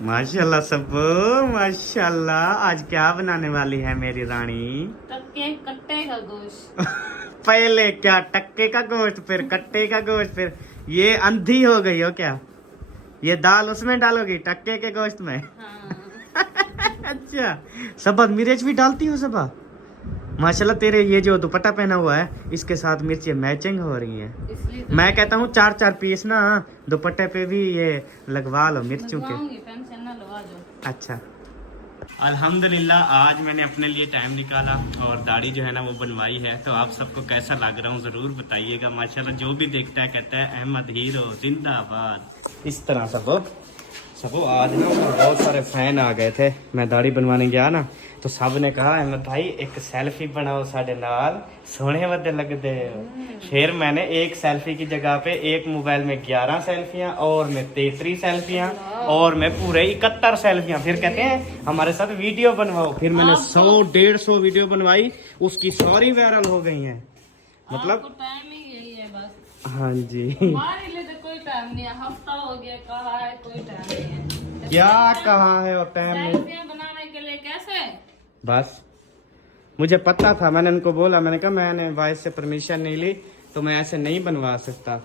माशाल्लाह सबो माशाल्लाह। आज क्या बनाने वाली है मेरी रानी? टक्के कट्टे का गोश्त। पहले क्या टक्के का गोश्त, फिर कट्टे का गोश्त, फिर ये अंधी हो गई हो क्या? ये दाल उसमें डालोगी टक्के के गोश्त में? हाँ। अच्छा, सबा मिर्च भी डालती हो सबा? माशाल्लाह तेरे ये जो दुपट्टा पहना हुआ है इसके साथ मिर्चें मैचिंग हो रही हैं। इसलिए तो मैं कहता हूँ 4-4 पीस ना दुपट्टे पे भी ये लगवा लो मिर्चों के। टेंशन ना लो, आ जाओ। अच्छा, अल्हम्दुलिल्लाह आज मैंने अपने लिए टाइम निकाला और दाढ़ी जो है ना वो बनवाई है। तो आप सबको कैसा लग रहा हूँ ज़रूर बताइएगा। माशाल्लाह जो भी देखता है कहता है अहमद हीरो जिंदाबाद। इस तरह सबो आज ना बहुत सारे फैन आ गए थे। मैं दाढ़ी बनवाने गया ना तो सब ने कहा अहमद भाई एक सेल्फी बनाओ साढ़े नाल, सोने वदे लगदे हो। फिर मैंने एक सेल्फी की जगह पे एक मोबाइल में 11 सेल्फियां और में 33 सेल्फियां और में पूरे 71 सेल्फियां। फिर कहते हैं हमारे साथ वीडियो बनवाओ। फिर मैंने 100-150 वीडियो बनवाई, उसकी सारी वायरल हो गई हैं। मतलब टाइम ही यही है बस। हाँ जी, हमारे लिए तो कोई टाइम नहीं है। हफ्ता हो गया कहा है, कोई टाइम नहीं है। क्या कहा है वो टाइम में? सेल्फियां बनाने के लिए कैसे? बस मुझे पता था, मैंने उनको बोला, मैंने कहा मैंने वाइस से परमिशन नहीं ली तो मैं ऐसे नहीं बनवा सकता।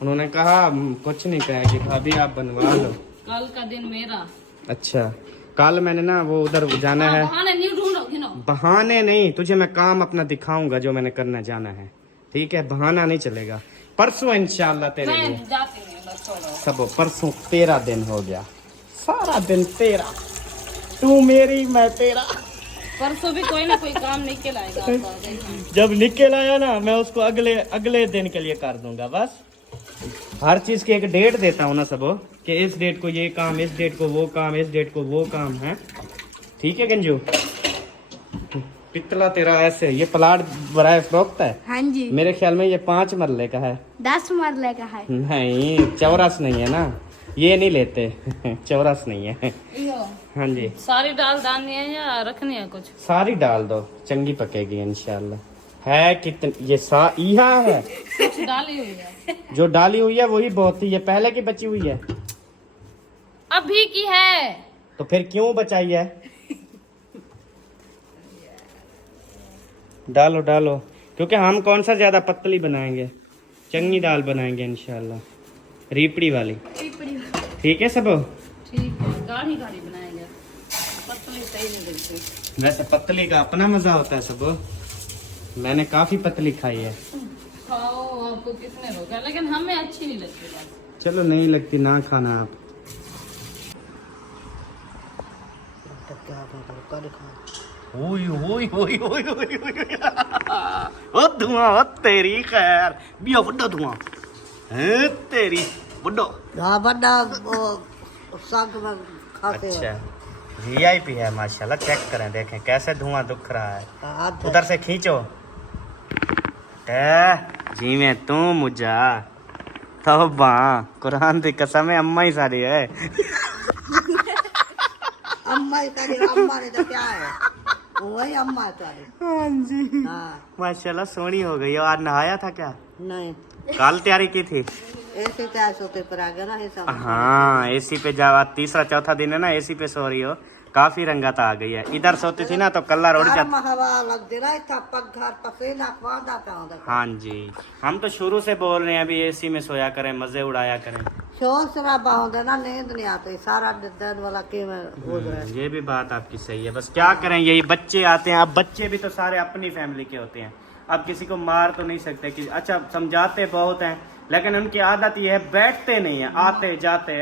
उन्होंने कहा कुछ नहीं कहेगी भाभी आप बनवा लो। कल का दिन मेरा। अच्छा, कल मैंने ना वो उधर जाना है। बहाने नहीं ढूंढोगे ना। बहाने नहीं, तुझे मैं काम अपना दिखाऊंगा जो मैंने करना जाना है, ठीक है? बहाना नहीं चलेगा। परसों इंशाल्लाह तेरे लिए जाती नहीं, बस छोड़ो। सब। परसों तेरा दिन हो गया, सारा दिन तेरा, तू मेरी मैं तेरा। परसों भी कोई ना कोई काम निकल आएगा आपका, देखना। जब निकल आया ना मैं उसको अगले दिन के लिए कर दूंगा। बस हर चीज की एक डेट देता हूँ ना सबो, कि इस डेट को ये काम, इस डेट को वो काम, इस डेट को वो काम है, ठीक है गंजू? पितला तेरा ऐसे ये प्लाट बड़ा फरोख्त है। हाँ जी, मेरे ख्याल में ये 5 मरले का है। 10 मरले का है। नहीं, चौरस नहीं है ना, ये नहीं लेते। चौरस नहीं है। हाँ जी, सारी दाल डालनी है या रखनी है कुछ? सारी डाल दो, चंगी पकेगी इंशाल्लाह। है कितनी ये इहा है कुछ डाली हुई है। जो डाली हुई है वही बहुत थी, ये पहले की बची हुई है। अभी की है तो फिर क्यों बचाई है? डालो डालो, क्योंकि हम कौन सा ज्यादा पतली बनाएंगे, चंगी दाल बनाएंगे इंशाल्लाह, रीपड़ी वाली। ठीक है सब? ठीक है, गाढ़ी गाढ़ी बनाएंगे, पतली सही नहीं लगती। वैसे पतली का अपना मजा होता है सब। मैंने काफी पतली खाई है। खाओ, आपको किसने रोका? लेकिन हमें अच्छी नहीं लगती बस। चलो नहीं लगती ना खाना आप। ओए ओए ओए ओए ओए ओए। ओ धुआं, ओ तेरी खैर बिया बड़ा धुआं है तेरी बड़ा। हाँ बड़ा साग में खाते हैं। अच्छा, वीआईपी है माशाल्लाह। चेक करें, देखें कैसे धुआं दुख रहा है। उधर से खींचो जी में तू मुझा तो बा कुरान की कसम है अम्मा ही सारी है। अम्मा ने तो क्या है, वही अम्मा है तुम्हारी। हाँ जी, हाँ माशाल्लाह सोनी हो गई। आज नहाया था क्या? नहीं, कल तैयारी की थी? ऐसे क्या सोते पर आ गया ना, ऐसा। हाँ, एसी पे जा, तीसरा चौथा दिन है ना एसी पे सो रही हो, काफी रंगत आ गई है। इधर सोती थी ना तो कलर उड़ जाता। हवा लग दे रहा था, पग पसीना बांधा था। हाँ जी, हम तो शुरू से बोल रहे हैं अभी एसी में सोया करें, मजे उड़ाया करें। शोर शराबा होता ना, नींद नहीं आती सारा दिन वाला के में हो रहा है। ये भी बात आपकी सही है। बस क्या करें, यही बच्चे आते हैं। अब बच्चे भी तो सारे अपनी फैमिली के होते हैं, अब किसी को मार तो नहीं सकते कि अच्छा समझाते बहुत हैं, लेकिन उनकी आदत ये है बैठते नहीं है, आते जाते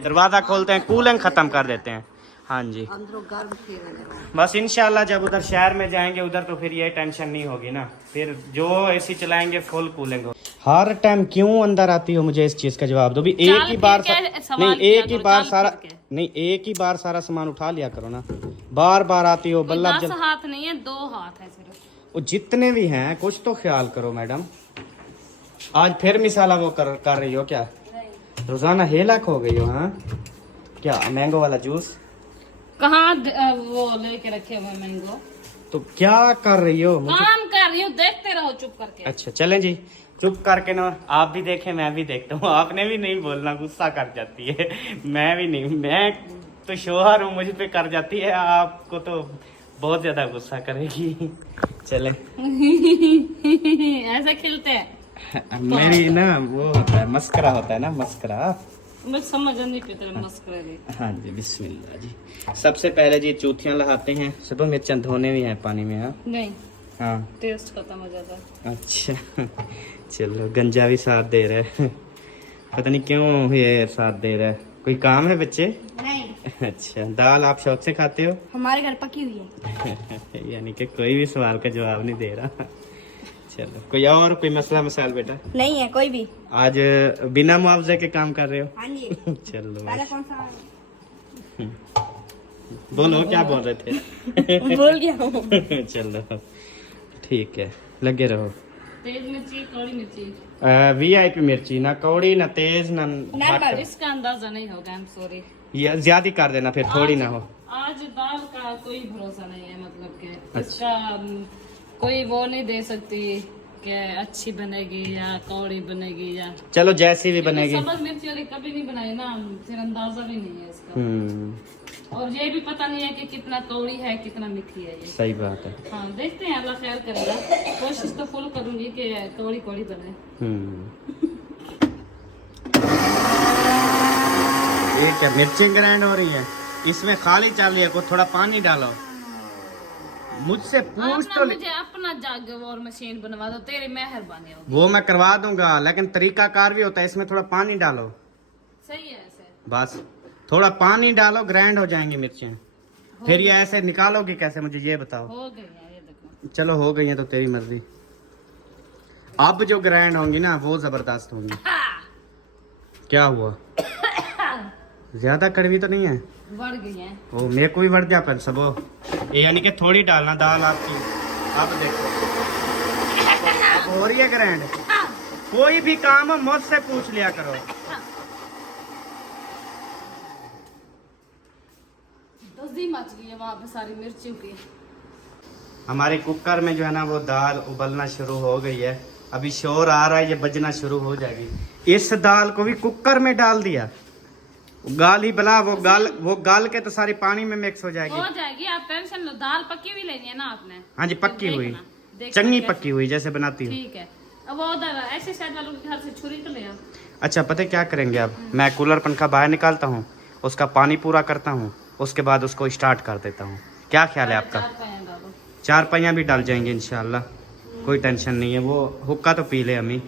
दरवाजा खोलते हैं, कूलिंग खत्म कर देते हैं। हाँ जी, अंदरों गर्म खेलने। बस इंशाल्लाह जब उधर शहर में जाएंगे उधर तो फिर ये टेंशन नहीं होगी ना, फिर जो एसी चलाएंगे फुल कूलिंग हो। हर टाइम क्यों अंदर आती हो, मुझे इस चीज का जवाब दो भी। एक ही बार नहीं, एक ही बार सारा नहीं, एक ही बार सारा सामान उठा लिया करो ना, बार बार आती हो। बल्ला 10 हाथ नहीं है, 2 हाथ है सिर्फ। वो जितने भी हैं कुछ तो ख्याल करो मैडम। आज फिर मिसाला वो कर रही हो क्या? रोजाना हेलक हो गई हो? हाँ क्या, मैंगो वाला जूस कहाँ वो लेके रखे हुए मैंगो। तो क्या कर रही हो? काम कर रही हूँ, देखते रहो चुप करके। अच्छा चलें जी, चुप करके ना, आप भी देखें मैं भी देखता हूँ। आपने भी नहीं बोलना, गुस्सा कर जाती है। मैं भी नहीं, मैं तो शोहर हूँ, मुझ पे कर जाती है, आपको तो बहुत ज्यादा गुस्सा करेगी। चले ऐसे खिलते हैं। मेरी ना वो होता है, मस्करा होता है ना, मस्करा। मैं समझ नहीं पीते मस्करे। हाँ जी, बिस्मिल्लाह जी। सबसे पहले जी चूथियाँ लगाते हैं। सुबह मिर्चन धोने भी हैं पानी में। हाँ नहीं, हाँ टेस्ट खत्म हो जाता है। अच्छा चलो, गंजा भी साथ दे रहा है। पता नहीं क्यों ये साथ दे रहा है, कोई काम है बच्चे? नहीं। अच्छा, दाल आप शौक से खाते हो? हमारे घर पकी हुई है। यानी कि कोई भी सवाल का जवाब नहीं दे रहा। चलो, कोई और कोई मसला मसाल बेटा? नहीं है कोई भी। आज बिना मुआवजे के काम कर रहे हो? हाँ जी। चलो पहले कौन सा बोलो, क्या बोल रहे थे? बोल गया हूँ। चलो ठीक है, लगे रहो। तेज मिर्ची, कौड़ी मिर्ची, VIP मिर्ची, ना कौड़ी ना तेज ना नॉर्मल, इसका अंदाजा नहीं होगा। I am sorry. ये ज्यादा कर देना, फिर थोड़ी ना हो। आज दाल का कोई भरोसा नहीं है, मतलब कि अच्छा। इसका कोई वो नहीं दे सकती कि अच्छी बनेगी या कौड़ी बनेगी या। चलो जैसी भी बनेगी। सब्ज मिर्ची वाली कभी नहीं बनाई ना, फिर अंदाजा भी नहीं है इसका। और ये भी पता नहीं है कि कितना कौड़ी है कितना मीठी है ये। सही बात है। हाँ देखते हैं, अल्लाह खैर करेगा। कोशिश तो फुल करूंगी कि कौड़ी कौड़ी बने। ये क्या मिर्ची ग्राइंड हो रही है? इसमें खाली चल रही है, को थोड़ा पानी डालो। मुझसे पूछ तो मुझे अपना जग और मशीन बनवा दो, तेरी मेहरबानी होगी। वो मैं करवा दूंगा, लेकिन तरीकाकार भी होता है, इसमें थोड़ा पानी डालो। सही है ऐसे। बस थोड़ा पानी डालो, ग्राइंड हो जाएंगी मिर्चें। फिर ये ऐसे निकालोगी कैसे, मुझे ये बताओ। हो गई है ये, देखो। चलो हो गई है तो तेरी मर्जी। अब जो ग्राइंड होंगी ना वो जबरदस्त होंगी। क्या हुआ? ज्यादा कड़वी तो नहीं है? बढ़ गई है। ओ मेरे को भी बढ़ जा पर सबो। ये यानी कि थोड़ी डालना दाल आपकी। अब देखो अब हो रही है ग्राइंड। कोई भी काम हो मुझसे पूछ लिया करो। दस्ती मच गई है वहाँ पे सारी मिर्चियों की। हमारे कुकर में जो है ना वो दाल उबलना शुरू हो गई है। अभी शोर आ रहा है, ये बजना शुरू हो जाएगी। इस दाल को भी कुकर में डाल दिया, गाल ही बला। वो गाल के तो सारी पानी में मिक्स हो जाएगी। हो जाएगी, आप टेंशन लो। दाल पकी हुई लेनी है ना आपने? हाँ जी, पक्की हुई, देखना चंगी कैसे। पक्की हुई जैसे बनाती हूँ। ठीक है। अब वो उधर ऐसे साइड वालों के घर से छुरी तो ले आओ। अच्छा पता है क्या करेंगे? अब मैं कूलर पंखा बाहर निकालता हूँ, उसका पानी पूरा करता हूँ, उसके बाद उसको स्टार्ट कर देता हूँ। क्या ख्याल है आपका? 4 पाया डालो। 4 पहिया भी डाल जाएंगे इंशाल्लाह, कोई टेंशन नहीं है। वो हुक्का तो पी ले अम्मी,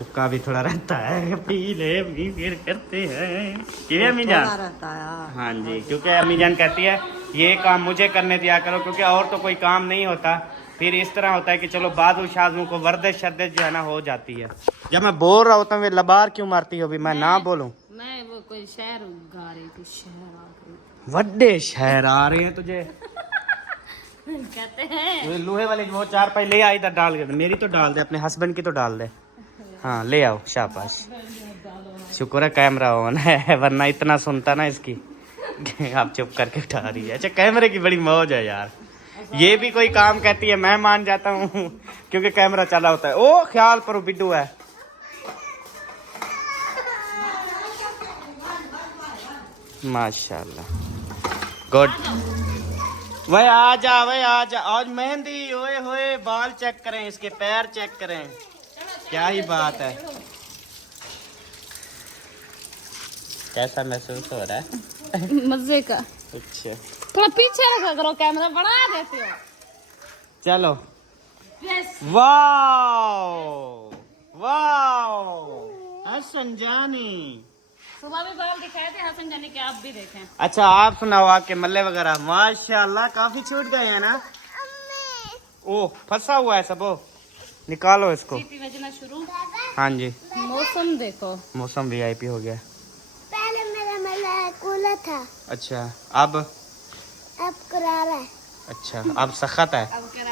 हुक्का भी थोड़ा रहता है, पी ले अम्मी, फिर करते हैं। कि अम्मी थोड़ा जान? रहता है। हाँ जी, क्योंकि अम्मी जान कहती है ये काम मुझे करने दिया करो, क्योंकि और तो कोई काम नहीं होता। फिर इस तरह होता है कि चलो बाजू शाजू को वर्दिश शर्दिश जो है ना हो जाती है। जब मैं बोल रहा होता हूँ वे लबार क्यों मारती हो? भी मैं ना बोलूं? मैं वो कोई शहर गा रही थी, शहर आ गई। वड्डे शहर आ रहे हैं तुझे कहते हैं। वो लोहे वाले वो 4 पाई ले आई, इधर डाल के। मेरी तो डाल दे, अपने हस्बैंड की तो डाल दे। हाँ ले आओ, शाबाश। शुक्र है कैमरा ऑन है, वरना इतना सुनता ना इसकी। आप चुप करके उठा रही है। अच्छा कैमरे की बड़ी मौज है यार, ये भी कोई काम कहती है मैं मान जाता हूँ क्योंकि कैमरा चला होता है। ओ ख्याल पर बिड्डू है। माशाल्लाह गुड। वही आ जा, वही आ जा। आज मेहंदी, ओए होए, बाल चेक करें, इसके पैर चेक करें, क्या ही बात है। कैसा महसूस हो रहा है? मजे का। अच्छा थोड़ा पीछे रखा करो, कैमरा बढ़ा देते हो। चलो। यस। वाओ वाओ, हसन जानी। सुबह भी बाल दिखाए थे हसन जानी के, आप भी देखें। अच्छा आप सुनाओ, आपके मल्ले वगैरह माशाल्लाह काफी छूट गए हैं ना? ओ फंसा हुआ है सब, निकालो इसको। सीटी बजना शुरू। हाँ जी, मौसम देखो। मौसम VIP हो गया। पहले मेरा मल्ला कूला था, अच्छा अब करारा है। अच्छा अब सख्त है।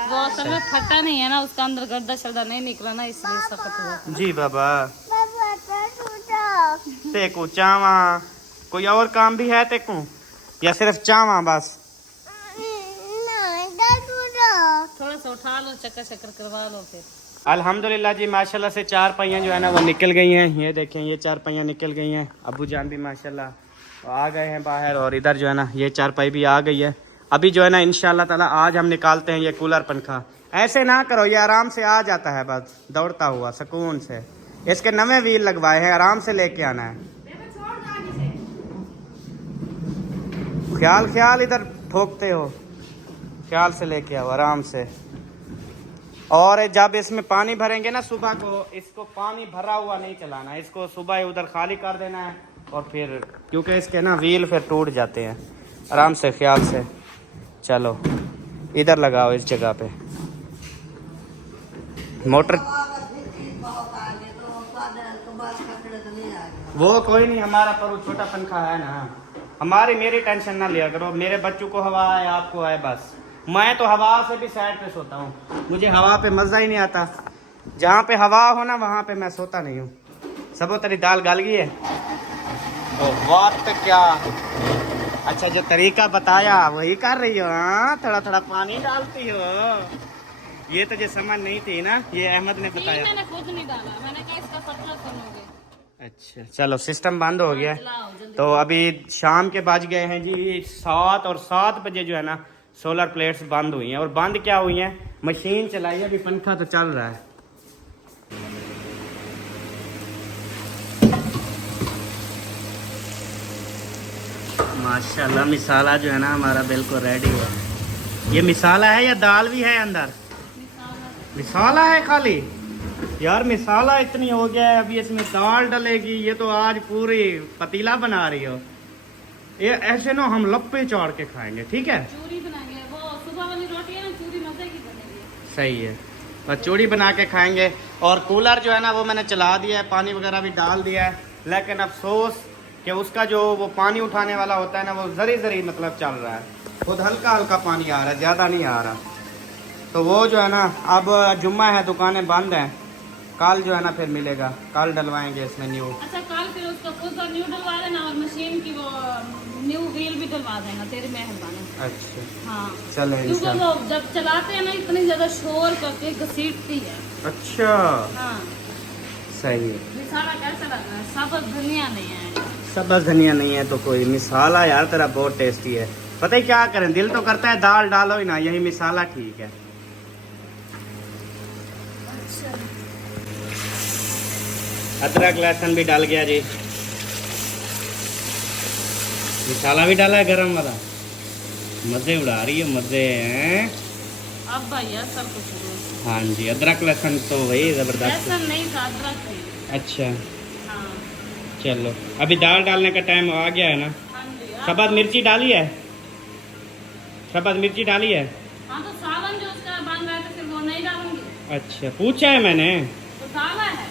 वो असल में फटा नहीं है ना, उसका अंदर गर्दा शर्दा नहीं निकला ना, इसलिए सख्त हुआ। जी बाबा बाबा तो टूटा। तेकू चावा, कोई और काम भी है तेकू? या सिर्फ चावा बस? नहीं दादू थोड़ा सा उठा लो, चक्कर चक्कर करवा लो फिर। अल्हम्दुलिल्लाह जी माशाल्लाह से 4 पहियाँ जो है ना वो निकल गई हैं। ये देखें ये 4 पहियाँ निकल गई हैं। अबू जान भी माशाल्लाह आ गए हैं बाहर, और इधर जो है ना ये 4 पाई भी आ गई है। अभी जो है ना इंशाल्लाह ताला आज हम निकालते हैं ये कूलर पंखा। ऐसे ना करो, ये आराम से आ जाता है बस दौड़ता हुआ सुकून से। इसके नवे व्हील लगवाए हैं, आराम से लेके आना है। ख्याल ख्याल इधर ठोकते हो, ख्याल से लेके आओ आराम से। और जब इसमें पानी भरेंगे ना सुबह को, इसको पानी भरा हुआ नहीं चलाना, इसको सुबह उधर खाली कर देना है। और फिर क्योंकि इसके ना व्हील फिर टूट जाते हैं। आराम से ख्याल से चलो, इधर लगाओ इस जगह पे मोटर। वो कोई नहीं, हमारा पर छोटा पंखा है ना, हमारी मेरी टेंशन ना लिया करो। मेरे बच्चों को हवा आए, आपको आए बस। मैं तो हवा से भी साइड पे सोता हूँ, मुझे हवा पे मज़ा ही नहीं आता। जहाँ पे हवा हो ना वहाँ पे मैं सोता नहीं हूँ। सबो तेरी दाल गल गई है। ओ वक्त क्या, अच्छा जो तरीका बताया वही कर रही हो? हाँ, थोड़ा थोड़ा पानी डालती हो। ये तो जो समझ नहीं थी ना, ये अहमद ने बताया। मैंने खुद नहीं डाला, मैंने कहा इसका पतला करोगे। अच्छा चलो, सिस्टम बंद हो गया। चलाओ जल्दी। तो अभी शाम के बज गए हैं जी 7, और 7 बजे जो है ना सोलर प्लेट्स बंद हुई हैं। और बंद क्या हुई हैं, मशीन चलाई है, अभी पंखा तो चल रहा है। माशाल्लाह मिसाला जो है ना हमारा बिल्कुल रेडी है। ये मिसाला है या दाल भी है अंदर? मिसाला है खाली? यार मिसाला इतनी हो गया है, अभी इसमें दाल डलेगी। ये तो आज पूरी पतीला बना रही हो। ये ऐसे ना हम लप्पे चाड़ के खाएंगे, ठीक है? चूरी बनाएंगे, वो सुबह वाली रोटी है ना, चूरी मजे की बनेगी। सही है, और चूड़ी बना के खाएंगे। और कूलर जो है ना वो मैंने चला दिया है, पानी वगैरह भी डाल दिया है। लेकिन अफसोस कि उसका जो वो पानी उठाने वाला होता है ना वो जरी जरी मतलब चल रहा है, खुद हल्का हल्का पानी आ रहा है, ज़्यादा नहीं आ रहा। तो वो जो है ना अब जुम्मा है, दुकानें बंद हैं। कल जो है ना फिर मिलेगा, कल डलवाएंगे इसमें न्यू। अच्छा कल फिर उसका खुद न्यू डलवा देना, और मशीन की वो न्यू व्हील भी डलवा देना, तेरी मेहरबानी। अच्छा हाँ चलो क्योंकि इंशाल्लाह। वो जब चलाते हैं ना इतनी ज्यादा शोर करके घसीटती है। अच्छा हाँ सही है। मिसाला कैसा लग रहा है? सब धनिया नहीं है, सब धनिया नहीं है तो कोई मिसाला यार तेरा बहुत टेस्टी है। पता है क्या करें, दिल तो करता है दाल डालो ही ना, यही मिसाला ठीक है। अदरक लहसुन भी डाल गया जी, मिसाला भी डाला है गरम वाला। मजे उड़ा रही है, मजे हैं। अब भैया सब कुछ शुरू है। हाँ जी, अदरक लहसुन तो वही जबरदस्त। लहसुन नहीं था, अदरक थी। अच्छा हाँ चलो, अभी दाल डालने का टाइम आ गया है ना। हाँ जी। सब्ज़ मिर्ची डाली है, सब्ज़ मिर्ची डाली है। हाँ तो सावन जो उसका बन रहा है तो फिर वो नहीं डालूंगी। अच्छा पूछा है मैंने। तो डाला है।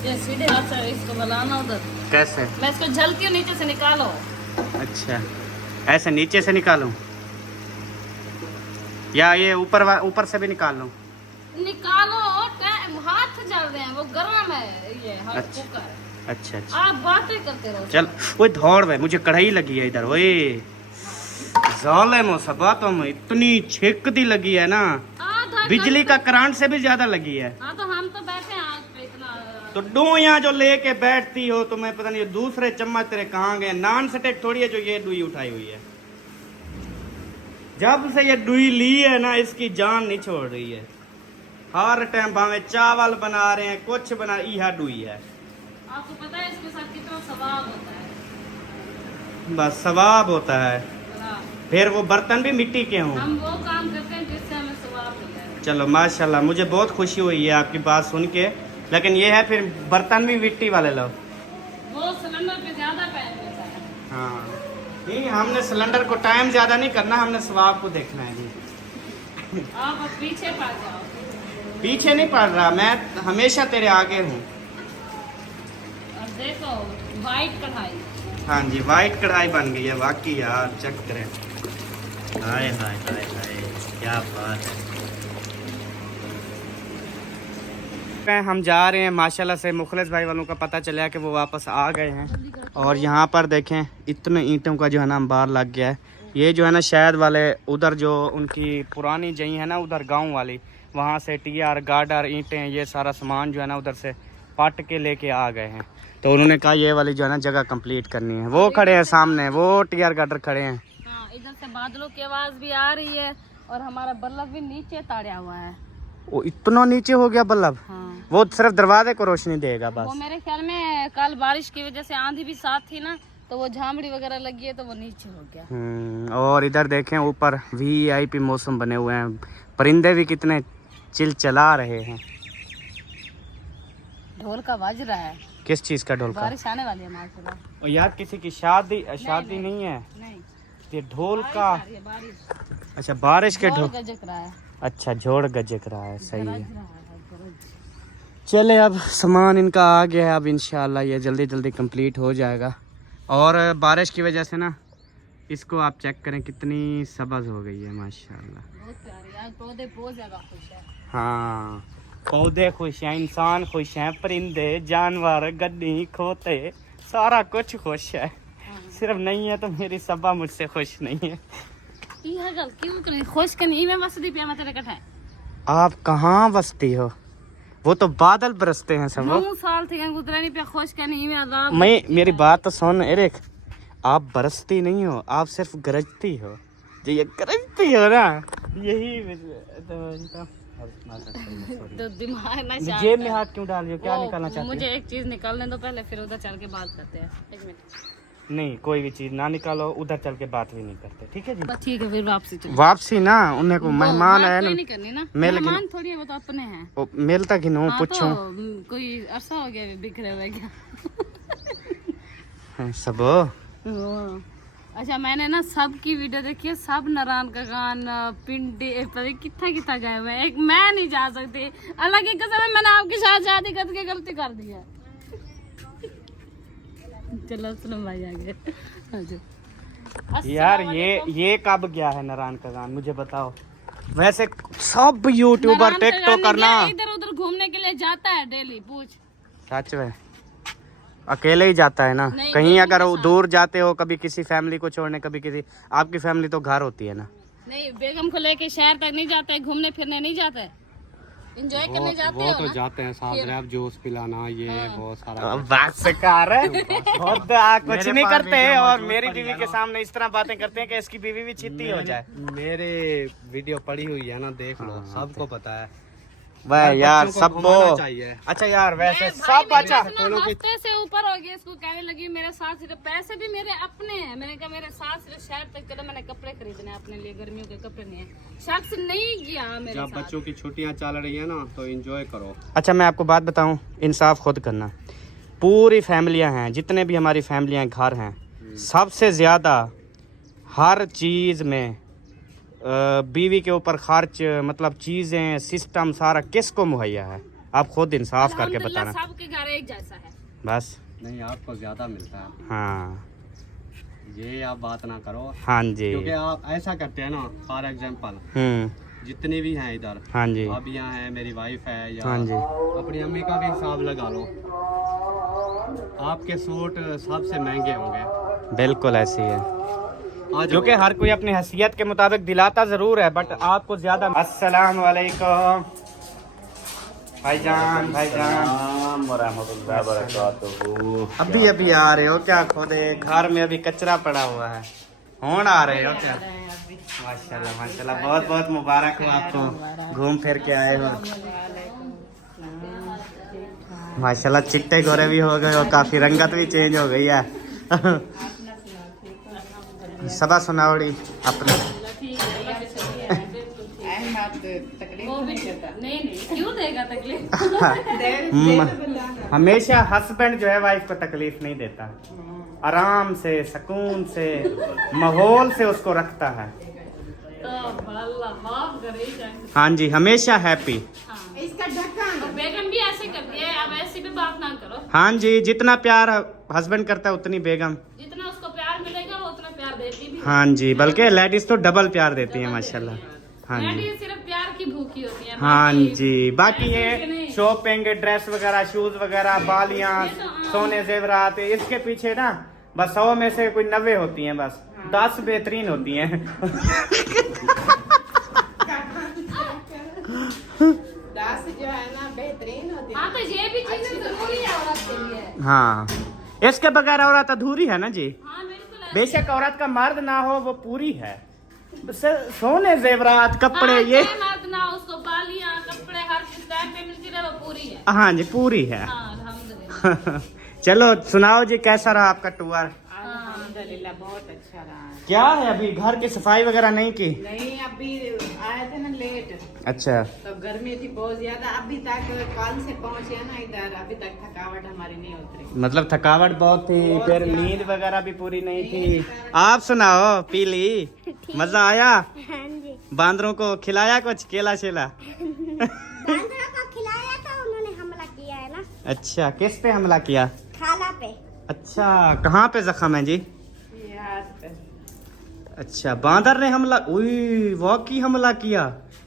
ये सीधे हाथ से इसको बनाना उधर। कैसे? मैं इसको झलती हूँ, नीचे से निकालो। अच्छा ऐसे नीचे से निकालूं या ये ऊपर से भी निकाल लूं? निकालो, हाथ जल रहे हैं, वो गर्म है ये हाथ अच्छा। कुकर। अच्छा अच्छा आप बातें करते रहो। चल, वो धौड़ में मुझे कढ़ाई लगी है इधर। ओए ज़ालिम सबा, तुम इतनी छिकती लगी है ना, आधा बिजली का करंट से भी ज्यादा लगी है। हाँ तो हम तो बैठे हैं आग पे इतना। तो डुइयां जो लेके बैठती हो तुम्हें पता नहीं दूसरे चम्मच तेरे कहाँ गए। नॉन स्टिक थोड़ी है जो ये डुई उठाई हुई है। जब से ये डुई ली है ना इसकी जान नहीं छोड़ रही है। हर टाइम भावे चावल बना रहे हैं, कुछ बना, यह डुई है। आपको पता है इसके साथ कितना सवाब होता है? बस सवाब होता है, हाँ। फिर वो बर्तन भी मिट्टी के हों। हम वो काम करते हैं जिससे हमें सवाब मिलता है। चलो माशाल्लाह, मुझे बहुत खुशी हुई है आपकी बात सुन के। लेकिन ये है फिर बर्तन भी मिट्टी वाले लो। वो सिलेंडर पे ज्यादा टाइम लेता है। हाँ नहीं, हमने सिलेंडर को टाइम ज्यादा नहीं करना, हमने सवाब को देखना है जी। आप अब पीछे पड़ जाओ। पीछे नहीं पड़ रहा, मैं हमेशा तेरे आगे हूँ। और देखो वाइट कढ़ाई। हाँ जी, वाइट कढ़ाई बन गई है वाकई यार, चेक करें। हाय हाय हाय हाय, क्या बात है। हम जा रहे हैं माशाल्लाह से, मुखलिस भाई वालों का पता चला कि वो वापस आ गए हैं। और यहाँ पर देखें इतने ईंटों का जो है ना अंबार लग गया है। ये जो है ना शायद वाले उधर जो उनकी पुरानी जई है ना उधर गांव वाली, वहाँ से टीआर गार्डर ईंटें ये सारा सामान जो है ना उधर से पट के लेके आ गए हैं। तो उन्होंने कहा ये वाली जो है ना जगह कंप्लीट करनी है। वो खड़े हैं सामने, वो टीआर गार्डर खड़े हैं। हाँ, इधर से बादलों की आवाज भी आ रही है और हमारा बल्लभ भी नीचे ताड़िया हुआ है। वो इतना नीचे हो गया बल्लभ। हाँ। वो सिर्फ दरवाजे को रोशनी देगा बस। वो मेरे ख्याल में कल बारिश की वजह से आंधी भी साथ थी ना, तो वो झामड़ी वगैरह लगी है तो वो नीचे हो गया। और इधर देखें ऊपर वीआईपी मौसम बने हुए हैं, परिंदे भी कितने चिलचिला रहे हैं। ढोल का बज रहा है। किस चीज का ढोल का? बारिश आने वाली है माशाल्लाह। और यार किसी की शादी नहीं है, नहीं, ये ढोल का। आ रही है बारिश। अच्छा बारिश के ढोल। गजक रहा है। अच्छा जोड़ गजक रहा है, सही है। गरज रहा है, गरज। चले अब सामान इनका आ गया है, अब इंशाल्लाह ये जल्दी जल्दी कंप्लीट हो जाएगा। और बारिश की वजह से ना इसको आप चेक करें कितनी सब्ज़ हो गई है माशाल्लाह। बहुत प्यारी यार, पौधे बहुत ज्यादा खुश है। हाँ पौधे खुश हैं, इंसान खुश हैं, परिंदे जानवर गद्दी खोते सारा कुछ खुश है। सिर्फ नहीं है तो मेरी सब्बा मुझसे खुश नहीं है। यह गल क्यों करें खुश के नहीं मैं मसदी पे मत रखा है। आप कहाँ बसती हो? वो तो बादल बरसते हैं सब। 9 साल थे गुजरा नहीं पे खुश के नहीं में अजाब। मैं मेरी बात तो सुन एरिक, आप बरसती नहीं हो, आप सिर्फ गरजती हो। जो ये गरजती हो ना यही तो दिमाग ना जेब में हाथ क्यों डाल रही हो? क्या निकालना चाहते मुझे एक चीज निकालने दो पहले, फिर उधर चल के बात करते हैं। एक मिनट। नहीं कोई भी चीज ना निकालो, उधर चल के बात भी नहीं करते, ठीक है जी? बस ठीक है, फिर वापसी चलो। वापसी ना उन्हें को मेहमान आया ना, नहीं करनी ना, मैं लेकिन मेहमान थोड़ी है, वो तो अपने हैं। मिलता कि नो हाँ, पूछो तो कोई अरसा हो गया बिखरे हुए क्या? सब। अच्छा मैंने ना सबकी वीडियो देखी है, सब नारायण का गाना पिंडी कितना कितना गए हुए हैं। एक मैं नहीं जा सकती, अलग ही कसम है, मैंने आपके साथ शादी करके गलती कर दी है। चलो सुनो भाई आगे। यार ये कब गया है नारायण का गान, मुझे बताओ। वैसे सब यूट्यूबर टिकटॉकर ना इधर उधर घूमने के लिए जाता है डेली, पूछ। सच में अकेले ही जाता है ना? कहीं अगर वो दूर जाते हो, कभी किसी फैमिली को छोड़ने, कभी किसी, आपकी फैमिली तो घर होती है ना? नहीं, बेगम को लेके शहर तक नहीं जाते है, घूमने फिरने नहीं जाते है, एंजॉय करने जाते हो ना? जाते हैं साथ में, जूस पिलाना ये वो सारा कुछ नहीं करते। और मेरी बीवी के सामने इस तरह बातें करते हैं कि इसकी बीवी भी चित्ती हो जाए। मेरे वीडियो पड़ी हुई है ना, देख लो, सबको पता है। वह यार सब वो चाहिए। अच्छा यार वैसे सब अच्छा हफ्ते से ऊपर हो गया, इसको कहने लगी मेरे साथ सिर्फ पैसे भी मेरे अपने हैं। मैंने कहा मेरे साथ सिर्फ शहर तक चलो, मैंने कपड़े खरीदने अपने लिए, गर्मियों के कपड़े नहीं है। शख्स नहीं गया मेरे जब साथ। बच्चों की छुट्टियां चल रही है ना तो एंजॉय करो। अच्छा मैं आपको बात बताऊं, इंसाफ खुद करना। पूरी फैमिलियां हैं, जितने भी हमारी फैमिलियां घर हैं, सबसे ज़्यादा हर चीज़ में बीवी के ऊपर खर्च, मतलब चीज़ें सिस्टम सारा किसको मुहैया है? आप खुद इंसाफ करके बताना। सबके घर एक जैसा है बस। नहीं आपको ज्यादा मिलता है, हाँ ये आप बात ना करो। हाँ जी। क्योंकि आप ऐसा करते हैं ना, फॉर एग्जाम्पल जितने भी हैं इधर, हाँ जी, भाभियाँ हैं, मेरी वाइफ है, या हाँ जी, अपनी अम्मी का भी हिसाब लगा लो, आपके सूट सबसे महंगे होंगे। बिल्कुल ऐसी है। आज जो कि हर कोई अपनी हैसियत के मुताबिक दिलाता ज़रूर है, बट आपको ज़्यादा। अस्सलाम वालेकुम भाईजान, भाईजान अभी अभी आ रहे हो क्या? खुद घर में अभी कचरा पड़ा हुआ है, होन आ रहे हो क्या? माशाल्लाह माशाल्लाह, बहुत बहुत मुबारक हो आपको, घूम फिर के आए हो माशाल्लाह। चिट्टे गोरे भी हो गए हो, काफ़ी रंगत भी चेंज हो गई है। सबा सुनावड़ी अपने नहीं क्यों देगा तकलीफ? हमेशा हस्बैंड जो है वाइफ को तकलीफ नहीं देता, आराम से सुकून से माहौल से उसको रखता है। हाँ जी, हमेशा हैप्पी। तो बेगम भी ऐसे करती है, अब ऐसी भी बात ना करो। हाँ जी, जितना प्यार हस्बैंड करता है उतनी बेगम। जितना उसको प्यार मिलेगा वो उतना प्यार देती भी है। हाँ जी, बल्कि लेडीज तो डबल प्यार देती है माशाल्लाह। हाँ जी, लेडीज सिर्फ प्यार की भूखी होती है। हाँ बाकी जी, बाकी ऐसे ये नहीं। शॉपिंग, ड्रेस वगैरह, शूज वगैरह, बालियां, सोने जेवरात, इसके पीछे ना बस 100 में से कोई 90 होती हैं, बस 10 बेहतरीन होती हैं। हाँ तो ये भी चीजें जरूरी है औरत के लिए। हाँ, इसके बगैर औरत अधूरी है ना जी। हाँ बिल्कुल है। बेशक औरत का मर्द ना हो, वो पूरी है। सोने जेवरात, कपड़े, हाँ, ये चाहे मर्द ना हो, उसको बालियां, कपड़े हर चीज टाइम पे मिलती रहे, वो पूरी है। हाँ जी, पूरी है। हाँ अल्हम्दुलिल्लाह। चलो सुनाओ जी, कैसा रहा आपका टूर? अल्हम्दुलिल्लाह बहुत अच्छा रहा। क्या है, अभी घर की सफाई वगैरह नहीं की? नहीं, अभी आए थे ना लेट, अच्छा, तो गर्मी थी बहुत ज्यादा। अभी तक कल से पहुंचे ना इधर, अभी तक थकावट हमारी नहीं उतरी। मतलब थकावट बहुत थी, बहुत फिर ज्यादा। नींद वगैरह भी पूरी नहीं थी। आप सुनाओ, पी ली, मजा आया? हाँ जी। बांदरों को खिलाया कुछ, केला शेला? बांदरों को खिलाया था, उन्होंने हमला किया है ना, अच्छा, किस पे हमला किया? खाला पे। अच्छा, कहाँ पे जख्म है जी? ये हाथ पे। अच्छा, बांदर ने हमला, उई वाकई हमला किया,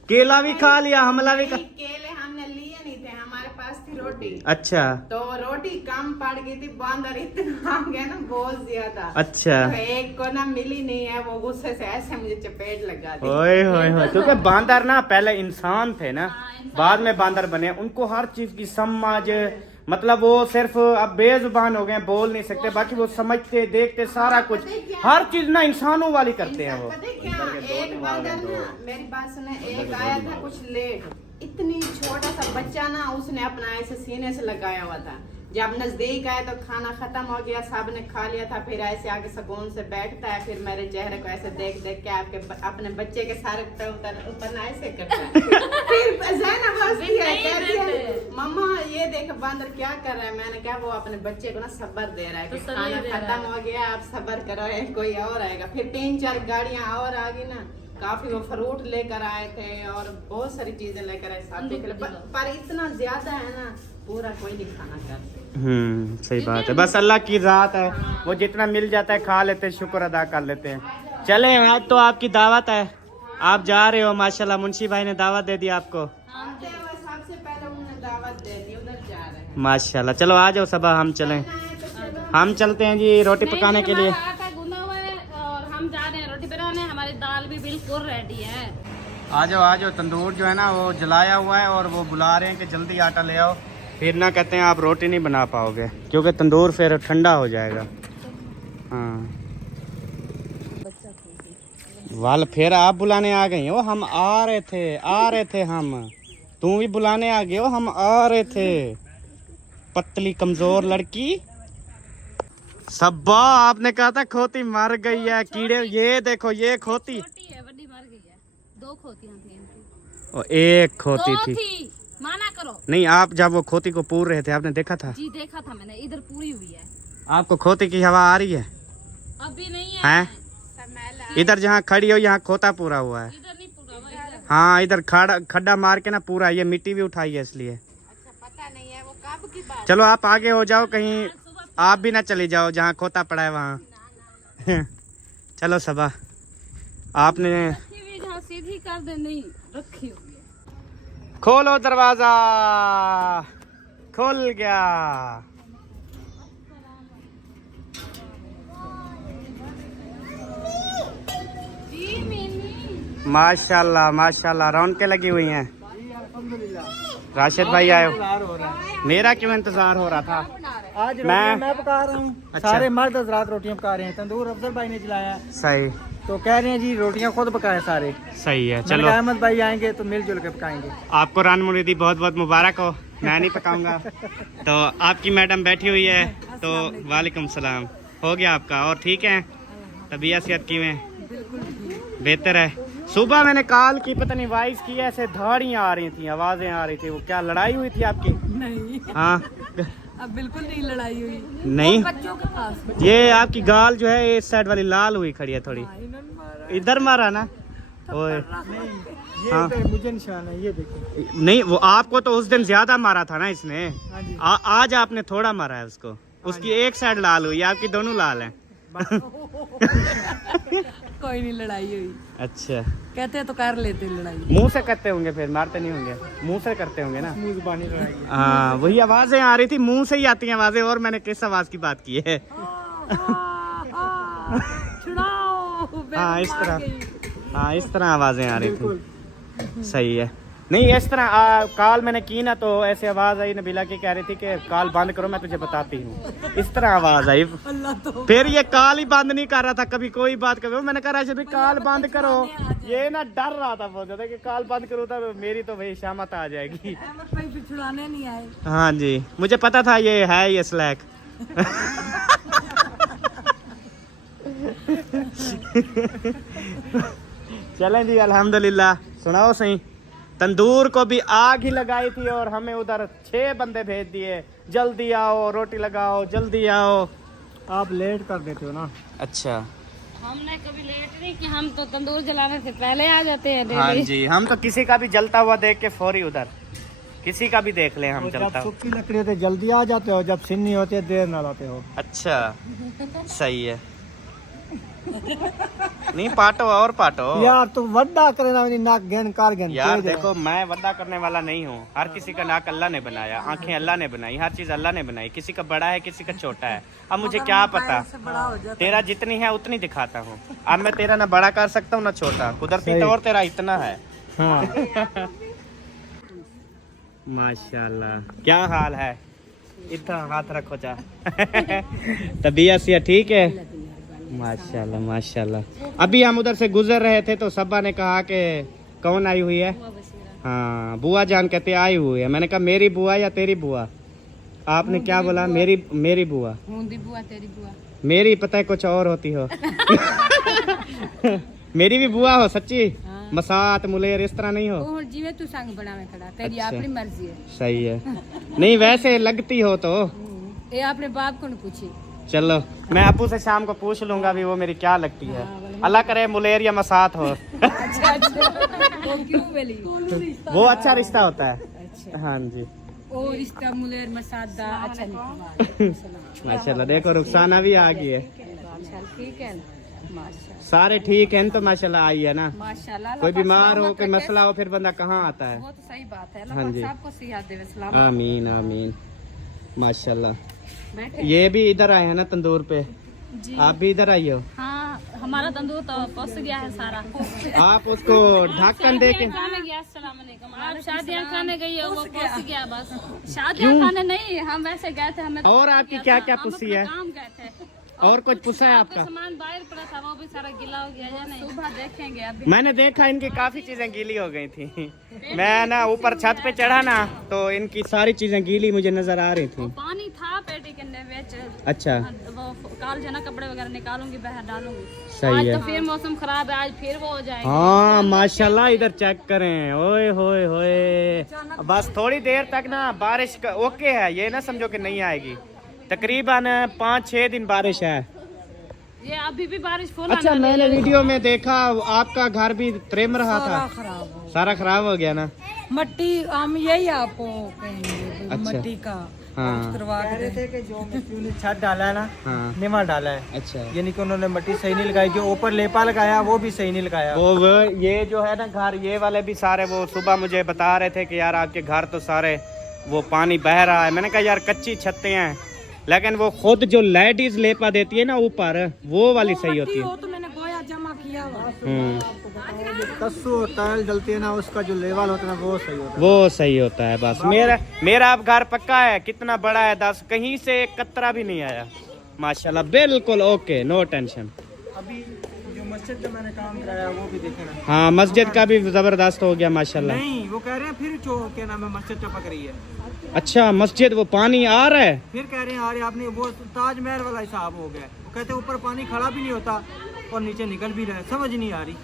केला भी खा लिया, हमला भी नहीं, केले हमने लिए नहीं थे, हमारे पास थी रोटी। अच्छा तो रोटी कम पड़ गई थी, बांदर इतना आ गया ना बहुत ज्यादा। अच्छा, तो एक को ना मिली नहीं है, वो गुस्से से ऐसे मुझे चपेट लगा दी। ओए होए होए, क्योंकि बांदर ना पहले इंसान थे ना, बाद में बांदर बने। उनको हर चीज की समझ, मतलब वो सिर्फ अब बेजुबान हो गए, बोल नहीं सकते, बाकी वो समझते, देखते, सारा कुछ, हर चीज ना इंसानों वाली करते हैं वो। पता है क्या, एक बांदर ना, मेरी बात सुने, एक आया था कुछ लेट, इतनी छोटा सा बच्चा ना, उसने अपना ऐसे सीने से लगाया हुआ था। जब नजदीक आए तो खाना खत्म हो गया, सब ने खा लिया था, फिर ऐसे आके सुकून से बैठता है, फिर मेरे चेहरे को ऐसे देख देख के आपके अपने बच्चे के सारे ऊपर ना ऐसे करता है। फिर ज़ैनब हंसती है, कहती है मम्मा ये देख बांदर क्या कर रहा है। मैंने कहा वो अपने बच्चे को ना सब्र दे रहा है कि खाना खत्म हो गया, आप सब्र करो, कोई और आएगा। फिर 3-4 गाड़ियां और आ गई ना, काफी वो फ्रूट लेकर आए थे और बहुत सारी चीजें लेकर आए साथ में। पर इतना ज्यादा है ना, पूरा कोई नहीं खाना चाहते। सही बात है, बस अल्लाह की रात है, वो जितना मिल जाता है खा लेते हैं, शुक्र अदा कर लेते हैं। चले, आज तो आपकी दावत है, आप जा रहे हो, माशाल्लाह मुंशी भाई ने दावत दे दी आपको। सबसे पहले उन्होंने दावत दे दी, उधर जा रहे हैं। माशाल्लाह, चलो आ जाओ सबा, हम चलें। हम चलते हैं जी रोटी पकाने के लिए। आटा गूंदा हुआ है और हम जा रहे हैं रोटी बनाने। हमारी दाल भी बिल्कुल रेडी है। आ जाओ, तंदूर जो है ना वो जलाया हुआ है और वो बुला रहे हैं कि जल्दी आटा ले आओ, फिर ना कहते हैं आप रोटी नहीं बना पाओगे, क्योंकि तंदूर फिर ठंडा हो जाएगा। हाँ, वाल फिर आप बुलाने आ गई हो? हम आ रहे थे हम, तुम भी बुलाने आ गए हो? हम आ रहे थे, पतली कमजोर लड़की। सब्बा, आपने कहा था खोती मर गई है, कीड़े, ये देखो ये खोती, छोटी है, बड़ी मर गई है। 2 खोतियां थी इनकी। और एक खोती 2 थी। थी, माना करो। नहीं, आप जब वो खोती को पूर रहे थे आपने देखा था? जी देखा था मैंने, इधर पूरी हुई है। आपको खोती की हवा आ रही है? अभी नहीं है। हैं? इधर जहाँ खड़ी हो यहाँ खोता पूरा हुआ है। इधर नहीं पूरा हुआ, इधर। हाँ, इधर खड्डा मार के ना पूरा, ये मिट्टी भी उठाई है इसलिए। पता नहीं है वो कब की बात। चलो आप आगे हो जाओ, कहीं आप भी ना चली जाओ जहाँ खोता पड़ा है वहाँ। चलो सबा, आपने रखी हुई जहाँ सीधी कर दे, नहीं रखी हुई है। खोलो दरवाजा, खुल गया। जी मिनी। माशाल्लाह माशाल्लाह, रौनकें लगी हुई हैं। राशिद भाई आए हो? मेरा क्यों इंतजार हो रहा था? आज रोटियां मैं पका रहा हूँ। अच्छा। सारे मर्द हजरात रोटियां पका रहे हैं। तंदूर अफजल भाई ने चलाया है, सही, तो कह रहे हैं जी रोटियां खुद पकाए सारे। सही है। मैंने चलो, कहा अहमद भाई आएंगे तो मिलजुल के पकाएंगे। आपको रान मुरीदी बहुत बहुत मुबारक हो, मैं नहीं पकाऊंगा। तो आपकी मैडम बैठी हुई है, तो वालेकुम सलाम। हो गया आपका? और ठीक है, तबीयत सेहत की में बेहतर है? सुबह मैंने कॉल की, पता नहीं वॉइस की, ऐसे धाड़ियाँ आ रही थी, आवाजें आ रही थी, वो क्या लड़ाई हुई थी आपकी? नहीं, हाँ, अब बिल्कुल नहीं लड़ाई हुई। नहीं, बच्चों के पास ये आपकी गाल जो है इस साइड वाली लाल हुई खड़ी है थोड़ी, इन्होंने मारा। इधर मारा ना? ओए ये हाँ। तो मुझे निशान है, ये देखो। नहीं, वो आपको तो उस दिन ज्यादा मारा था ना इसने, हाँ जी। आज आपने थोड़ा मारा है उसको, उसकी एक साइड लाल हुई, आपकी दोनों लाल हैं। कोई नहीं लड़ाई हुई। अच्छा, कहते तो कर लेते लड़ाई। मुंह से करते होंगे, फिर मारते नहीं होंगे, मुंह से करते होंगे ना। मुंह जुबानी लड़ाई है। हाँ, वही आवाजें आ रही थी, मुंह से ही आती हैं आवाजें। और मैंने किस आवाज की बात की है? छुड़ाओ। हाँ, इस तरह, हाँ इस तरह आवाजें आ रही थी। सही है। नहीं, इस तरह कॉल मैंने की ना, तो ऐसे आवाज आई, नबीला की कह रही थी कि कॉल बंद करो, मैं तुझे बताती हूँ। इस तरह आवाज आई। अल्लाह तो फिर ये कॉल ही बंद नहीं कर रहा था, कभी कोई बात करो। मैंने कहा राशिद भाई कॉल बंद करो, ये ना डर रहा था बहुत ज्यादा कि कॉल बंद करो तो मेरी तो भाई शामत आ जाएगी। अहमद भाई भी छुड़ाने नहीं आए। हाँ जी, मुझे पता था ये है ये स्लैक। चलें जी, अल्हम्दुलिल्लाह। सुनाओ सही, तंदूर को भी आग ही लगाई थी और हमें उधर 6 बंदे भेज दिए, जल्दी आओ रोटी लगाओ, जल्दी आओ। आप लेट कर देते हो ना। अच्छा, हमने कभी लेट नहीं कि हम तो तंदूर जलाने से पहले आ जाते हैं हाँ डेली। जी, हम तो किसी का भी जलता हुआ देख के फौरी उधर, किसी का भी देख ले हम जब जलता। सूखी लकड़ी होती है जल्दी आ जाते हो, जब सिन्नी होती है देर ना लाते हो। अच्छा, सही है। नहीं पाटो और पाटो यार तू वड्डा करे ना, मेरी नाक गेन कार गेन यार। देखो, मैं वड्डा करने वाला नहीं हूँ। हर किसी का नाक अल्लाह ने बनाया, आंखें अल्लाह ने बनाई, हर चीज अल्लाह ने बनाई। किसी का बड़ा है, किसी का छोटा है। अब मुझे क्या पता, बड़ा हो जाता तेरा जितनी है उतनी दिखाता हूँ। अब मैं तेरा ना बड़ा कर सकता हूँ ना छोटा, कुदरती तौर तेरा इतना है। हाँ। माशाल्लाह, क्या हाल है? इतना हाथ रखो जा। तबीयत से ठीक है? माशाल्लाह माशाल्लाह। अभी हम उधर से गुजर रहे थे तो सब्बा ने कहा कि कौन आई हुई है? हाँ, बुआ जान कहते आई हुई है। मैंने कहा मेरी बुआ या तेरी बुआ? आपने क्या बोला? मेरी बुआ। बूंदी बुआ, तेरी बुआ। मेरी पता है कुछ और होती हो। मेरी भी बुआ हो सच्ची? मसात मुलेर इस तरह नहीं हो? और जीवे तू संग बना में खड़ा, तेरी अच्छा। अपनी मर्जी है। सही है। नहीं वैसे लगती हो तो ये अपने बाप को न पूछी। चलो, मैं अप्पू से शाम को पूछ लूंगा भी वो मेरी क्या लगती है। अल्लाह करे मुलेर या मसात हो। वो क्यों बोली? वो अच्छा रिश्ता होता है। अच्छा, हाँ जी, ओ रिश्ता मुलेर मसादा अच्छा निकला। माशाल्लाह। देखो रुखसाना भी आ गई है। चल ठीक है, माशाल्लाह सारे ठीक हैं तो माशाल्लाह आई है ना। माशाल्लाह। कोई बीमार हो, कोई मसला हो, फिर बंदा कहाँ आता है। वो तो सही बात है। हाँ जी, सबको सियात देवे सलाम। आमीन आमीन। माशाल्लाह। बैठे। ये भी इधर आए हैं ना तंदूर पे? जी। आप भी इधर आई हो? हाँ, हमारा तंदूर तो पस गया है सारा। आप उसको ढक्कन दे के खाने गया। अस्सलाम वालेकुम। आप शादियाँ खाने गई हो, वो पस गया बस। शादियाँ खाने नहीं, हम वैसे गए थे। हमें और आपकी क्या क्या पुस्सी है? काम गए थे। और कुछ पुस्सा है आपका? सामान बाहर पड़ा था, वो भी सारा गीला हो गया है। नहीं, सुबह देखेंगे अभी। मैंने देखा इनकी काफी चीजें गीली हो गई थी। मैं ना ऊपर छत पे चढ़ा ना तो इनकी सारी चीजें गीली मुझे नजर आ रही थी। पानी था पेटी के अंदर। अच्छा, वो काल जना कपड़े वगैरह निकालूंगी, बाहर डालूंगी। सही आज है। तो फिर मौसम खराब है, आज फिर वो हो जाएगा। हाँ माशाल्लाह, इधर चेक करें। ओए होए होए, बस थोड़ी देर तक ना बारिश का ओके है, ये ना समझो कि नहीं आएगी। तकरीबन 5-6 दिन बारिश है। ये अभी भी बारिश फुल। अच्छा, मैंने वीडियो में देखा आपका घर भी त्रेम रहा था। खराब हो। सारा खराब हो गया ना? मट्टी हम यही आपको कहेंगे। अच्छा। मट्टी का हाँ करवा कह के रहे थे कि जो मिस्त्री ने छत डाला है ना, हाँ। निमा डाला है, अच्छा, यानी कि उन्होंने मिट्टी सही नहीं लगाई। जो ऊपर लेपा लगाया वो भी सही नहीं लगाया। वो ये जो है ना घर, ये वाले भी सारे वो सुबह मुझे बता रहे थे कि यार आपके घर तो सारे वो पानी बह रहा है। मैंने कहा यार कच्ची छतें हैं, लेकिन वो खुद जो लेडीज लेपा देती है ना ऊपर, वो वाली सही होती है। वो तो मैंने गोया जमा किया हुआ। जो कस्सू टाइल डलती है ना, उसका जो लेवल होता है ना वो सही होता है। वो सही होता है बस। मेरा अब घर पक्का है। कितना बड़ा है? 10, कहीं से एक कतरा भी नहीं आया। माशाल्लाह, बिल्कुल ओके, नो टेंशन। अभी जो मस्जिद का मैंने काम कराया वो भी देखे ना। हाँ, मस्जिद का भी जबरदस्त हो गया माशाल्लाह। नहीं, वो कह रहे हैं फिर जो क्या नाम है मस्जिद टपक रही है। अच्छा, मस्जिद वो पानी आ रहा है? फिर कह रहे हैं अरे आपने वो ताजमहल वाला हिसाब हो गया। वो कहते हैं ऊपर पानी खड़ा भी नहीं होता और नीचे निकल भी रहा है। समझ नहीं आ रही,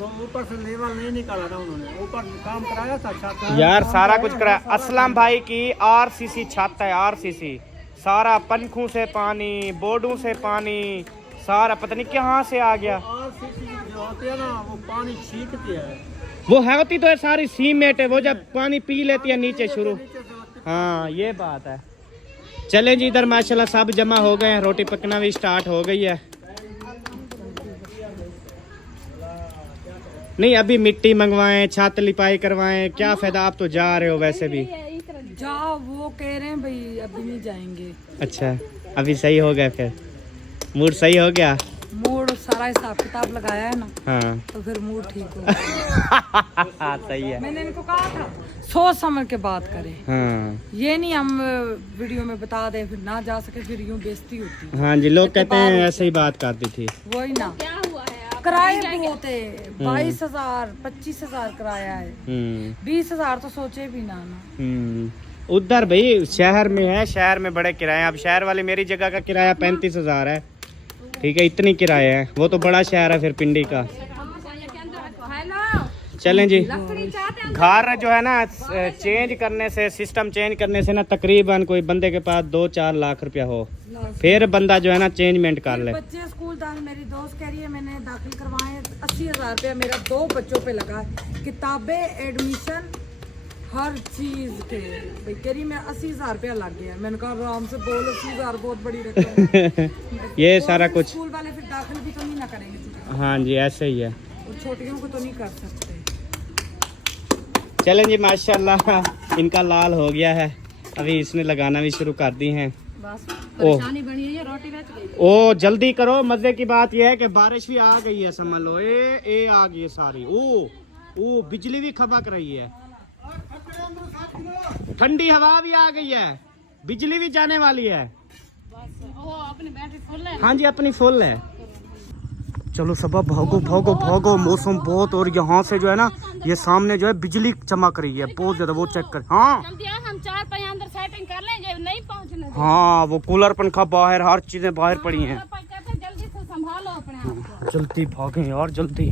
वो ऊपर से लेवल नहीं निकाला था उन्होंने। ऊपर काम कराया था छत। यार सारा कुछ कराया। असलम भाई की RCC छत है, RCC। सारा पंखों से पानी, बोर्डों से पानी, सारा पता नहीं कहाँ से आ गया। RCC जो होती है ना, वो पानी छींकती है। वो है होती तो है सारी सीमेंट है, वो जब पानी पी लेती है नीचे शुरू। हाँ, ये बात है। चले जी, इधर माशाल्लाह सब जमा हो गए हैं, रोटी पकना भी स्टार्ट हो गई है। नहीं अभी मिट्टी मंगवाएं, छात लिपाई करवाएं, क्या फायदा, आप तो जा रहे हो वैसे भी। जाओ, वो कह रहे हैं भाई अभी नहीं जाएंगे। अच्छा, अभी सही हो गया, फिर मूड सही हो गया। मूड सारा हिसाब किताब लगाया है ना, हाँ तो फिर मूड ठीक हो गया। सही है। मैंने इनको कहा था सोच समझ के बात करें, हाँ ये नहीं हम वीडियो में बता दें फिर ना जा सके, फिर यूं बेइज्जती होती है। हाँ जी, लोग कहते हैं ऐसे ही बात करती थी। वही ना, क्या हुआ है? किराए बहुत है, 22,000 25,000 किराया है, 20,000 तो सोचे भी ना। उधर भाई शहर में है, शहर में बड़े किराए। अब शहर वाली मेरी जगह का किराया 35,000 है, ठीक है, इतनी किराया है। वो तो बड़ा शहर है फिर पिंडी का। चलें जी, घर जो है ना चेंज करने से, सिस्टम चेंज करने से ना तकरीबन कोई बंदे के पास 2-4 लाख रुपया हो, फिर बंदा जो है ना चेंजमेंट कर ले। बच्चे स्कूल दाखिल, मेरी दोस्त कह रही है मैंने दाखिल करवाए 80,000 रुपया मेरा 2 बच्चों पे लगा, किताबें, एडमिशन, हर चीज के। भाई कह रही मैं 80,000 रुपया लग गया। मैंने कहा आराम से बोल, 80,000 बहुत बड़ी रकम है। ये सारा कुछ स्कूल वाले फिर दाखिल भी तो नहीं ना करेंगे। हाँ जी, ऐसे ही है। और छोटियों को तो नहीं कर सकते। चलें जी, माशाल्लाह इनका लाल हो गया है, अभी इसने लगाना भी शुरू कर दी है। परेशानी बनी है, रोटी बच गई। ओ जल्दी करो, मजे की बात यह है कि बारिश भी आ गई है, समझ लो। ए आ गई है सारी। ओ बिजली भी खबक रही है, ठंडी हवा भी आ गई है, बिजली भी जाने वाली है। वो अपनी बैटरी फुल है। हाँ जी, अपनी फुल है। चलो सबा भागो भागो भागो, मौसम बहुत, और यहाँ से जो है ना ये सामने जो है बिजली चमक रही है बहुत ज्यादा, वो चेक कर। हाँ जल्दी आ, हम 4 अंदर सेटिंग कर लें, जब नहीं पहुंचने। हाँ, वो कूलर पंखा बाहर, हर चीजें बाहर पड़ी हैं। जल्दी से संभालो अपने आप को। जल्दी भागें यार, जल्दी।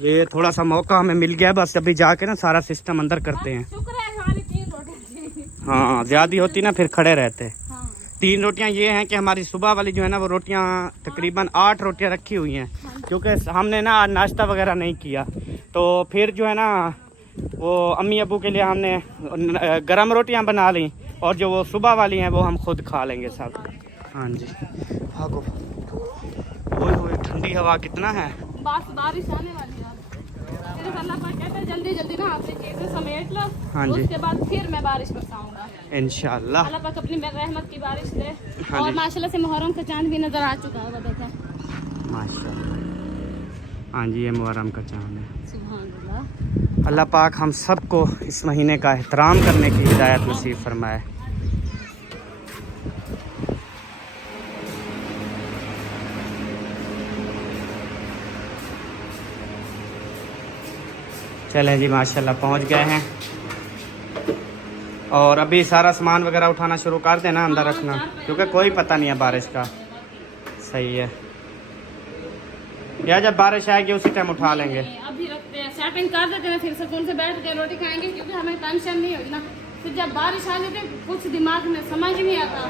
ये थोड़ा सा मौका हमें मिल गया, बस अभी जाके ना सारा सिस्टम अंदर करते हैं। शुक्र है हमारी 3 रोटी। हाँ, ज्यादा होती ना फिर खड़े रहते। हाँ। 3 रोटियां ये हैं कि हमारी सुबह वाली जो है ना वो रोटियां तकरीबन 8 रोटियां रखी हुई हैं, क्योंकि हमने ना आज नाश्ता वगैरह नहीं किया, तो फिर जो है ना वो अम्मी अबू के लिए हमने गरम रोटियां बना ली, और जो वो सुबह वाली हैं वो हम खुद खा लेंगे सब। हाँ जी, भागो। ओए ठंडी हवा कितना है। बस बारिश आने वाली है। फिर अल्लाह पाक कहता है जल्दी जल्दी ना अपनी चीजें समेट लो। हाँ जी। उसके बाद फिर मैं बारिश बरसाऊंगा इंशाल्लाह। अल्लाह पाक अपनी रहमत की बारिश दे। हाँ और जी। माशाल्लाह से मुहर्रम का चांद भी नजर आ चुका है, देखें माशाल्लाह। हाँ जी, ये मुहर्रम का चांद है। सुभान अल्लाह। अल्लाह पाक हम सबको इस महीने का एहतराम करने की हिदायत नसीब फरमाए। चलें जी, माशाल्लाह पहुंच गए हैं, और अभी सारा सामान वगैरह उठाना शुरू कर देना, अंदर रखना, क्योंकि कोई पता नहीं है बारिश का। सही है या जब बारिश आएगी उसी टाइम उठा लेंगे। अभी रखते हैं, सेटिंग कर देते हैं, फिर सुकून से बैठ के रोटी खाएंगे, क्योंकि हमें टेंशन नहीं होगी ना। फिर जब बारिश आ जाती है कुछ दिमाग में समझ नहीं आता।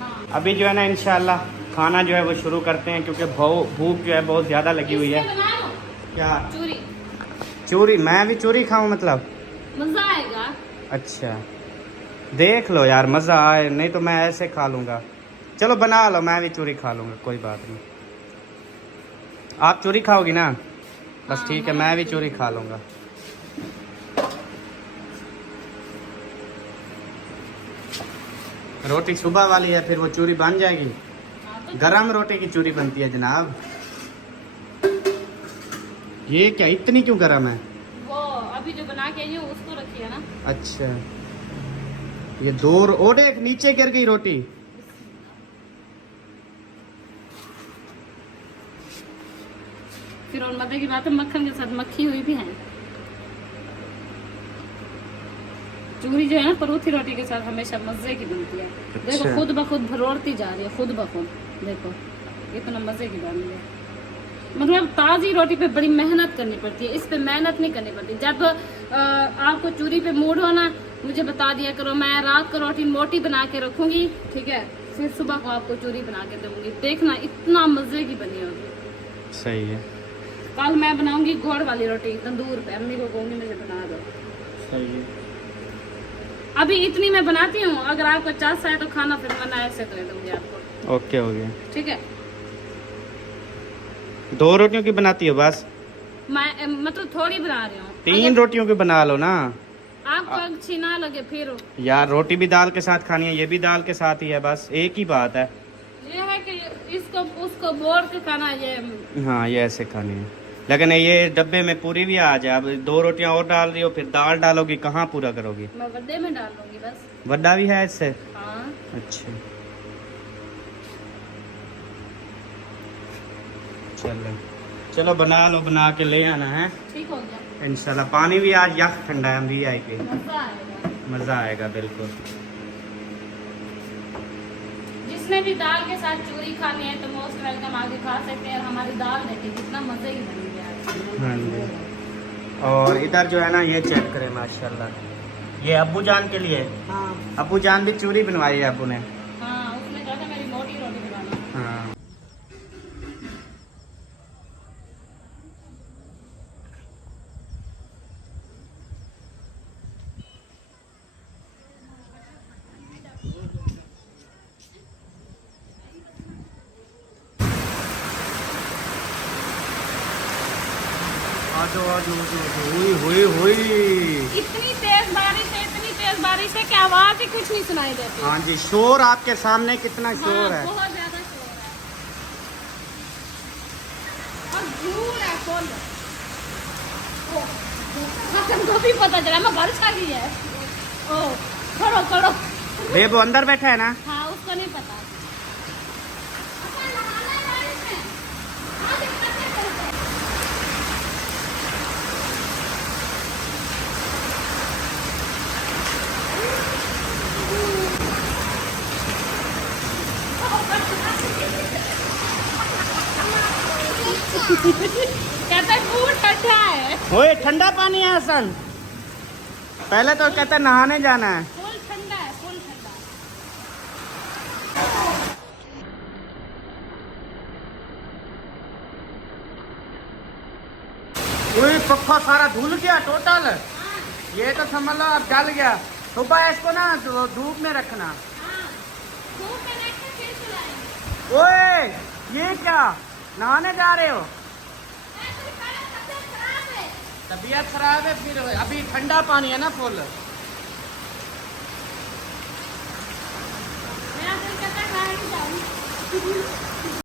हाँ। अभी जो है ना इंशाल्लाह खाना जो है वो शुरू करते हैं, क्योंकि भूख जो है बहुत ज़्यादा लगी हुई है। बना लो क्या चूरी? चूरी? मैं भी चूरी खाऊं मतलब? मजा आएगा। अच्छा, देख लो यार, मज़ा आए, नहीं तो मैं ऐसे खा लूँगा। चलो बना लो, मैं भी चूरी खा लूँगा, कोई बात नहीं। आप चूरी खाओगी ना? बस ठीक है, मैं भी चूरी खा लूँगा। रोटी सुबह वाली है, फिर वो चूरी बन जाएगी। गरम रोटी की चूरी बनती है जनाब। ये क्या इतनी क्यों गरम है? वो अभी जो बना के आई हूँ उसको रखी है ना। अच्छा, ये और देख नीचे गिर गई रोटी। फिर और मजे की बात है, मक्खन के साथ मक्खी हुई भी है। चूरी जो है ना परोठी रोटी के साथ हमेशा मजे की बनती है। देखो खुद ब खुद भरोड़ती जा रही है, खुद ब खुद। देखो इतना मजे की बन है। मतलब ताज़ी रोटी पे बड़ी मेहनत करनी पड़ती है, इस पे मेहनत नहीं करनी पड़ती। जब आपको चूरी पे मूड हो ना, मुझे बता दिया करो, मैं रात को रोटी मोटी बना के रखूंगी, ठीक है, फिर सुबह को आपको चूरी बना के दूंगी, देखना इतना मजे की बनी होगी। सही है। कल मैं बनाऊंगी गोड़ वाली रोटी तंदूर पे, अम्मी को कहूंगी मुझे बना दो। सही है। अभी इतनी मैं बनाती हूँ, अगर आपको चाह है तो खाना फिर मैं ऐसे दे दूंगी आपको। ओके, हो गया। ठीक है। 2 रोटियों की बनाती हो बस? मैं मतलब थोड़ी बना रही हूँ। 3 रोटियों की बना लो ना आपको अच्छी ना लगे फिर यार, रोटी भी दाल के साथ खानी है, ये भी दाल के साथ ही है, बस एक ही बात है। ये है कि इसको उसको बोल के खाना ये। हाँ ये ऐसे खानी है, लेकिन ये डब्बे में पूरी भी आ जाए। अब 2 रोटियां और डाल रही हो, फिर दाल डालोगी, कहाँ पूरा करोगी? मैं बड्डे में डाल लूंगी बस। बड़ा भी है इससे? हाँ अच्छा चलो चलो बना लो, बना के ले आना है ठीक हो गया इंशाल्लाह। पानी भी आज यख ठंडा है, हम भी आएंगे, मजा आएगा। मज़ा आएगा बिल्कुल। जिसने भी दाल के साथ चूरी खानी है तो मोस्ट वेलकम, आगे खा सकते हैं। और हमारी दाल देखिए कितना मजे ही बन गया। हाँ जी। और इधर जो है ना, ये चेक करें माशाल्लाह, ये अब्बू जान के लिए। हाँ अब्बू जान भी चूरी बनवाई है अब्बू ने। हाँ उसने कहा था मेरी मोटी रोटी बनाना। हाँ आजो आजो हुई हुई हुई। इतनी तेज बारिश है कि आवाज ही कुछ नहीं सुनाई देती। हाँ जी, शोर आपके सामने कितना शोर है। बहुत ज्यादा शोर है और धूल है फुल। तुमको भी पता चला मैं बारिश आ गई है। ओ खड़ो खड़ो। बेबू अंदर बैठा है ना? हाँ उसको नहीं पता। कहता है पूल ठंडा है। ओए ठंडा पानी है हसन, पहले तो कहता है नहाने जाना है। फुल ठंडा है, फुल ठंडा। ओए पक्का सारा धुल गया टोटल। ये तो समझ लो अब जल गया। सुबह इसको ना धूप में रखना। धूप में रख के फिर सुलाएंगे। ओए ये क्या, नहाने जा रहे हो? तबीयत खराब है फिर? अभी ठंडा पानी है ना फुल। मैं आकर कहता है मैं नहीं जाऊँ।